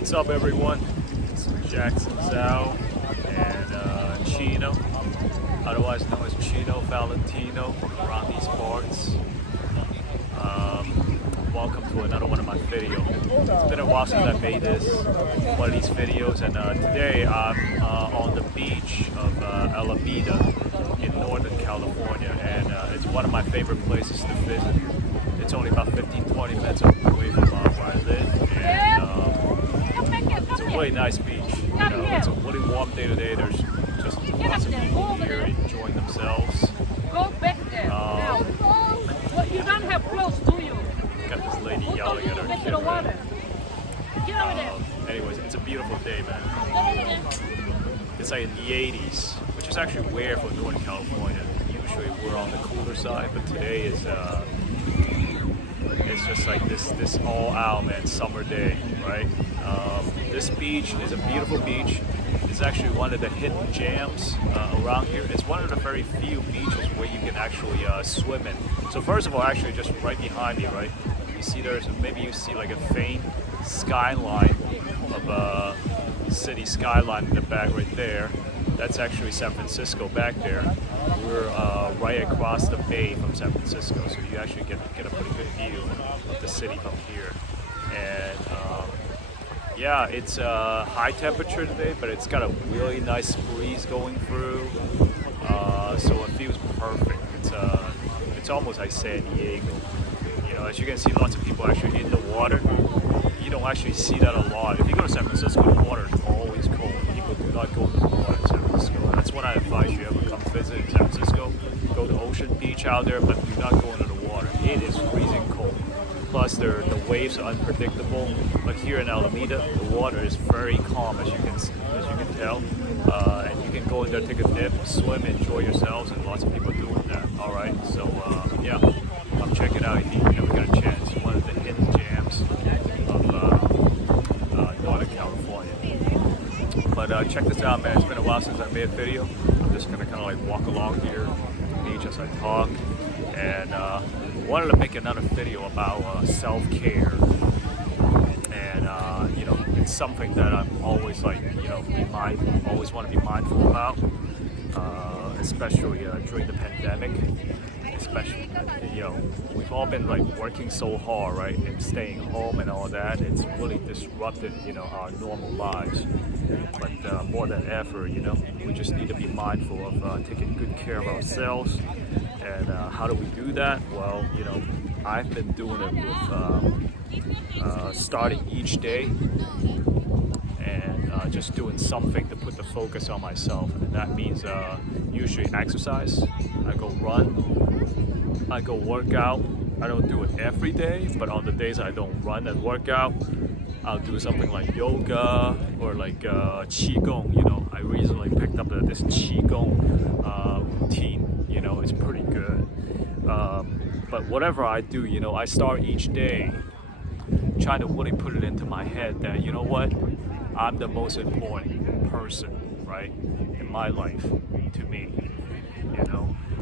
What's up, everyone? It's Jackson Zhao and Chino, otherwise known as Chino Valentino around these parts. Welcome to another one of my videos. It's been a while since I made one of these videos, and today I'm on the beach of Alameda in Northern California, and it's one of my favorite places to visit. It's only about 15-20 minutes away from where I live, and it's a really nice beach. It's a really warm day today. There's just lots of people here enjoying themselves. Go back there. Now. Well, you don't have clothes, do you? Got this lady yelling at her Get to kid. the water. Get over there. Anyways, it's a beautiful day, man. It's like in the 80s, which is actually rare for Northern California. Usually we're on the cooler side, but today is it's just like this all out, man, summer day, right? This beach is a beautiful beach. It's actually one of the hidden gems around here. It's one of the very few beaches where you can actually swim in. So first of all, actually just right behind me, right? You see maybe you see like a faint skyline of city skyline in the back right there. That's actually San Francisco back there. We're right across the bay from San Francisco, so you actually get a pretty good view of the city from here. And yeah, it's high temperature today, but it's got a really nice breeze going through, so it feels perfect. It's almost like San Diego. As you can see, lots of people actually in the water. You don't actually see that a lot. If you go to San Francisco, the water is always cold. People do not go to the water in San Francisco. That's what I advise you ever come visit San Francisco. Go to Ocean Beach out there, but do not go into the water. It is freezing cold. Plus, the waves are unpredictable. But here in Alameda, the water is very calm, as you can tell. And you can go in there, take a dip, swim, enjoy yourselves, and lots of people doing that. All right, so yeah, come check it out if you ever get a chance. One of the hidden gems of Northern California. But check this out, man. It's been a while since I made a video. I'm just gonna kind of like walk along here, beach as I talk, and wanted to make another video about self-care. And it's something that I'm always like, always want to be mindful about, especially during the pandemic. Especially, we've all been like working so hard, right, and staying home and all that. It's really disrupted, our normal lives. But more than ever, we just need to be mindful of taking good care of ourselves. And how do we do that? Well, I've been doing it with starting each day and just doing something to put the focus on myself. And that means usually exercise. I go run, I go work out. I don't do it every day, but on the days I don't run and work out, I'll do something like yoga or like qigong. I recently picked up this qigong routine. It's pretty good. But whatever I do, I start each day trying to really put it into my head that, I'm the most important person, right, in my life, to me,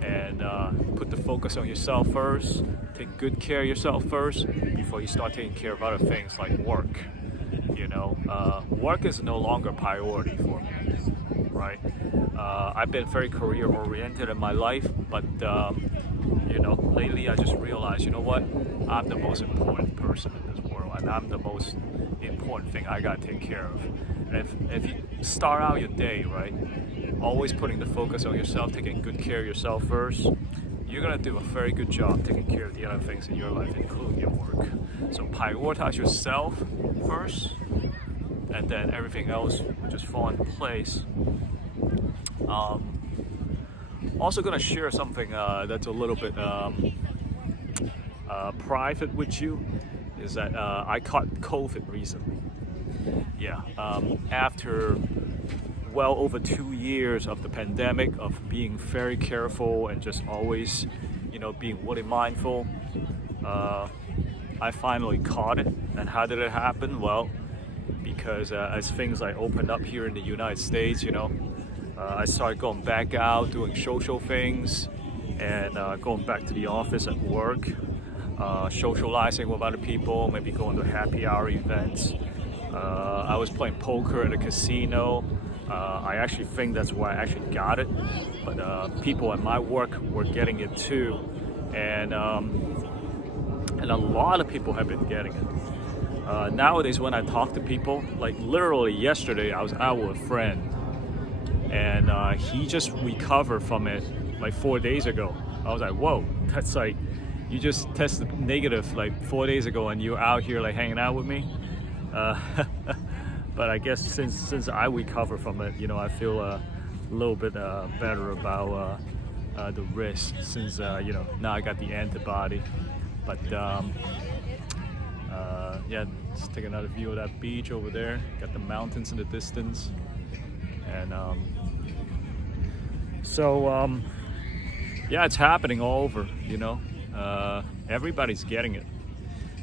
and put the focus on yourself first. Take good care of yourself first before you start taking care of other things like work. Work is no longer a priority for me, right? I've been very career oriented in my life, but lately I just realized, I'm the most important person in this world, and I'm the most important thing I gotta take care of. And if you start out your day, right, always putting the focus on yourself, taking good care of yourself first, you're gonna do a very good job taking care of the other things in your life, including your work. So prioritize yourself first, and then everything else will just fall into place. Also gonna share something that's a little bit private with you, is that I caught COVID recently. Yeah, after well over 2 years of the pandemic, of being very careful and just always, being really mindful, I finally caught it. And how did it happen? Well, because as things like opened up here in the United States, I started going back out, doing social things, and going back to the office at work, socializing with other people, maybe going to happy hour events. I was playing poker at a casino. I actually think that's why I actually got it. But people at my work were getting it too, and a lot of people have been getting it. Nowadays, when I talk to people, like literally yesterday, I was out with a friend, and he just recovered from it like 4 days ago. I was like, whoa, that's like, you just tested negative like 4 days ago and you're out here like hanging out with me. But I guess since I recover from it, you know, I feel a little bit better about the risk, since you know, now I got the antibody. But yeah, let's take another view of that beach over there. Got the mountains in the distance, and yeah, it's happening all over, you know. Everybody's getting it,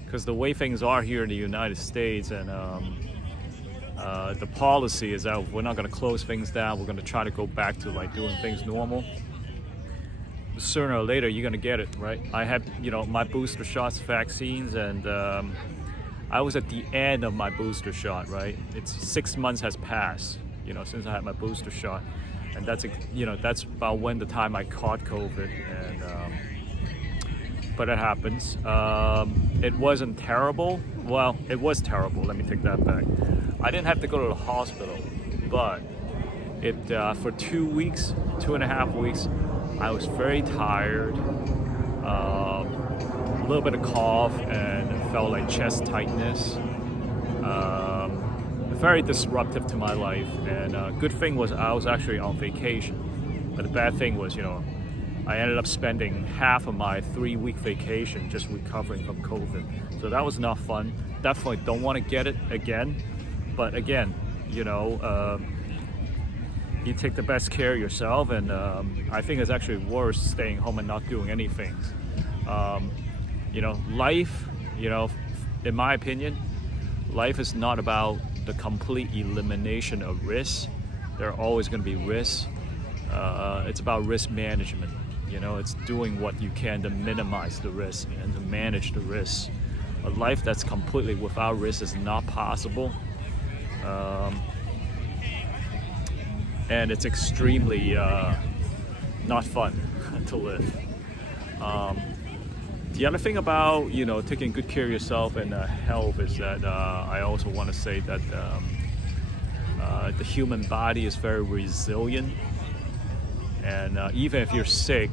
because the way things are here in the United States, and the policy is that we're not going to close things down. We're going to try to go back to like doing things normal. Sooner or later, you're going to get it, right? I had, you know, my booster shots, vaccines, and I was at the end of my booster shot, right? It's 6 months has passed, you know, since I had my booster shot. And that's, you know, that's about when the time I caught COVID, and but it happens. It wasn't terrible. Well, it was terrible. Let me take that back. I didn't have to go to the hospital, but it for 2 weeks, 2.5 weeks, I was very tired, a little bit of cough, and it felt like chest tightness. Very disruptive to my life, and good thing was I was actually on vacation, but the bad thing was, you know, I ended up spending half of my 3-week vacation just recovering from COVID. So that was not fun. Definitely don't want to get it again. But again, you know, you take the best care of yourself, and I think it's actually worse staying home and not doing anything. You know, life, you know, in my opinion, life is not about the complete elimination of risks. There are always going to be risks. It's about risk management. You know, it's doing what you can to minimize the risk and to manage the risks. A life that's completely without risk is not possible. And it's extremely not fun to live. The other thing about, you know, taking good care of yourself and health is that I also want to say that the human body is very resilient, and even if you're sick,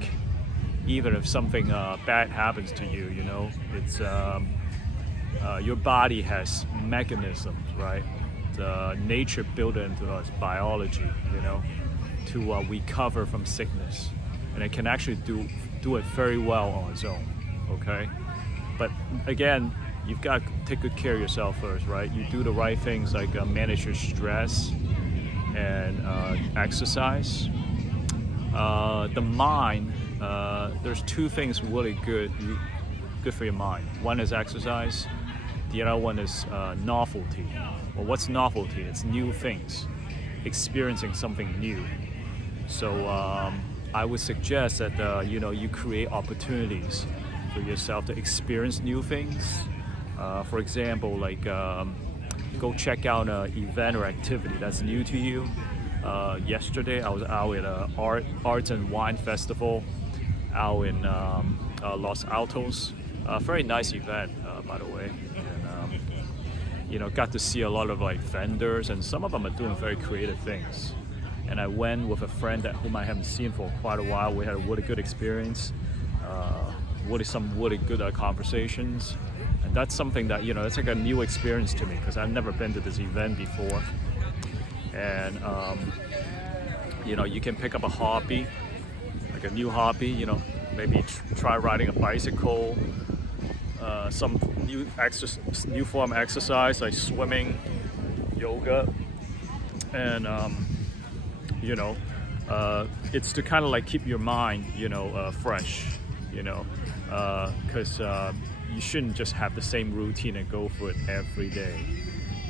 even if something bad happens to you, you know, it's your body has mechanisms, right? Nature built into us, biology, you know, to recover from sickness, and it can actually do it very well on its own. Okay, but again, you've got to take good care of yourself first, right? You do the right things, like manage your stress and exercise. The mind, there's 2 things really good for your mind. One is exercise. The other one is novelty. Well, what's novelty? It's new things, experiencing something new. So I would suggest that you know, you create opportunities for yourself to experience new things. For example, like go check out an event or activity that's new to you. Yesterday I was out at an arts and wine festival out in Los Altos. Very nice event, by the way. And you know, got to see a lot of like vendors, and some of them are doing very creative things. And I went with a friend whom I haven't seen for quite a while. We had a really good experience. Some really good conversations, and that's something that, you know, it's like a new experience to me, because I've never been to this event before. And you know, you can pick up a hobby, like a new hobby, you know, maybe try riding a bicycle, some new form of exercise like swimming, yoga, and you know, it's to kind of like keep your mind, you know, fresh, you know, because you shouldn't just have the same routine and go for it every day.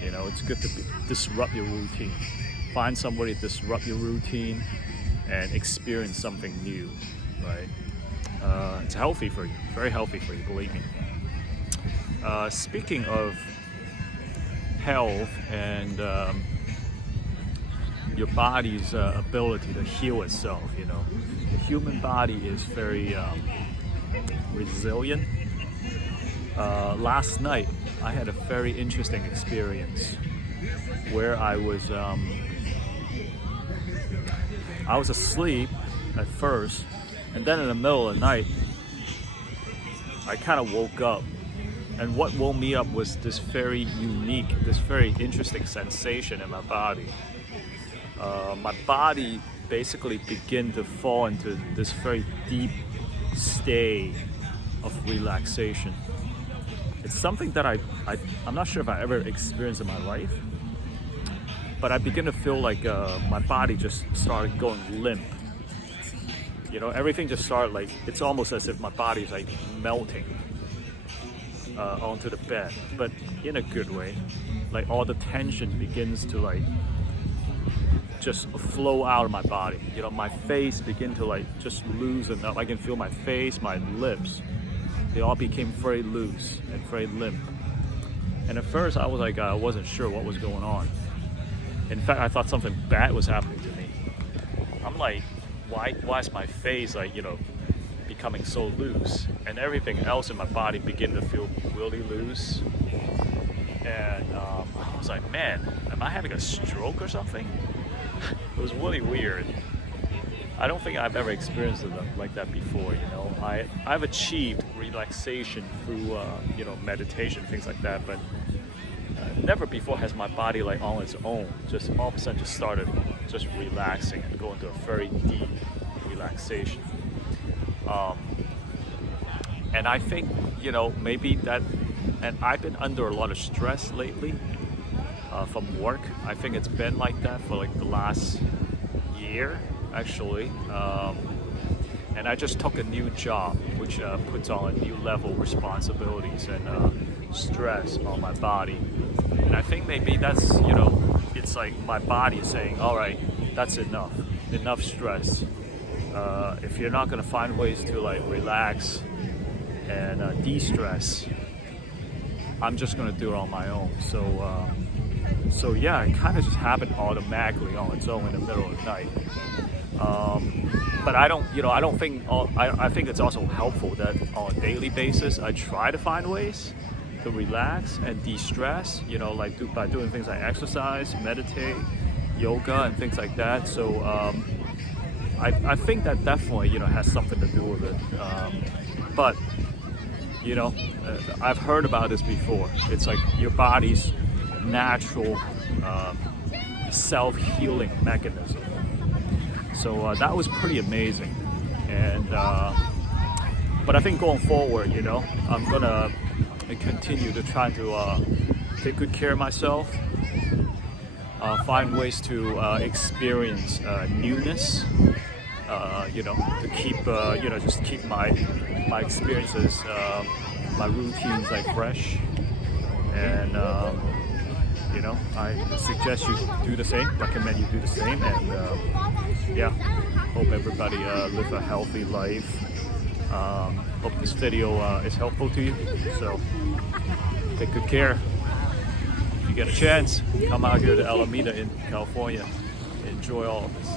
You know, it's good to disrupt your routine. Find somebody to disrupt your routine and experience something new, right? It's healthy for you, very healthy for you, believe me. Speaking of health and your body's ability to heal itself. You know, the human body is very resilient. Last night, I had a very interesting experience where I was asleep at first, and then in the middle of the night, I kind of woke up. And what woke me up was this very unique, this very interesting sensation in my body. My body basically began to fall into this very deep state of relaxation. It's something that I'm not sure if I ever experienced in my life, but I begin to feel like my body just started going limp. You know, everything just started like, it's almost as if my body is like melting onto the bed, but in a good way. Like all the tension begins to like just flow out of my body. You know, my face begin to like just loosen up. I can feel my face, my lips, they all became very loose and very limp. And at first I was like, I wasn't sure what was going on. In fact, I thought something bad was happening to me. I'm like, why is my face like, you know, becoming so loose, and everything else in my body began to feel really loose. And I was like, man, am I having a stroke or something? It was really weird. I don't think I've ever experienced it like that before. You know, I've achieved relaxation through you know, meditation, things like that, but never before has my body like on its own just all of a sudden just started just relaxing and going into a very deep relaxation. And I think, you know, maybe that, and I've been under a lot of stress lately from work. I think it's been like that for like the last year, actually. And I just took a new job, which puts on a new level of responsibilities and stress on my body. And I think maybe that's, you know, it's like my body is saying, all right, that's enough stress. If you're not gonna find ways to like relax and de-stress, I'm just gonna do it on my own. So yeah, it kind of just happened automatically on its own in the middle of the night. But I don't think, I think it's also helpful that on a daily basis, I try to find ways to relax and de-stress, you know, like by doing things like exercise, meditate, yoga, and things like that. So I think that definitely, you know, has something to do with it. But, you know, I've heard about this before. It's like your body's natural self-healing mechanism. So that was pretty amazing. And but I think going forward, you know, I'm gonna continue to try to take good care of myself, find ways to experience newness, you know, to keep, you know, just keep my experiences, my routines like fresh. And you know, I suggest you do the same, recommend you do the same, and yeah, hope everybody live a healthy life. Hope this video is helpful to you, so take good care. If you get a chance, come out here to Alameda in California. Enjoy all of this.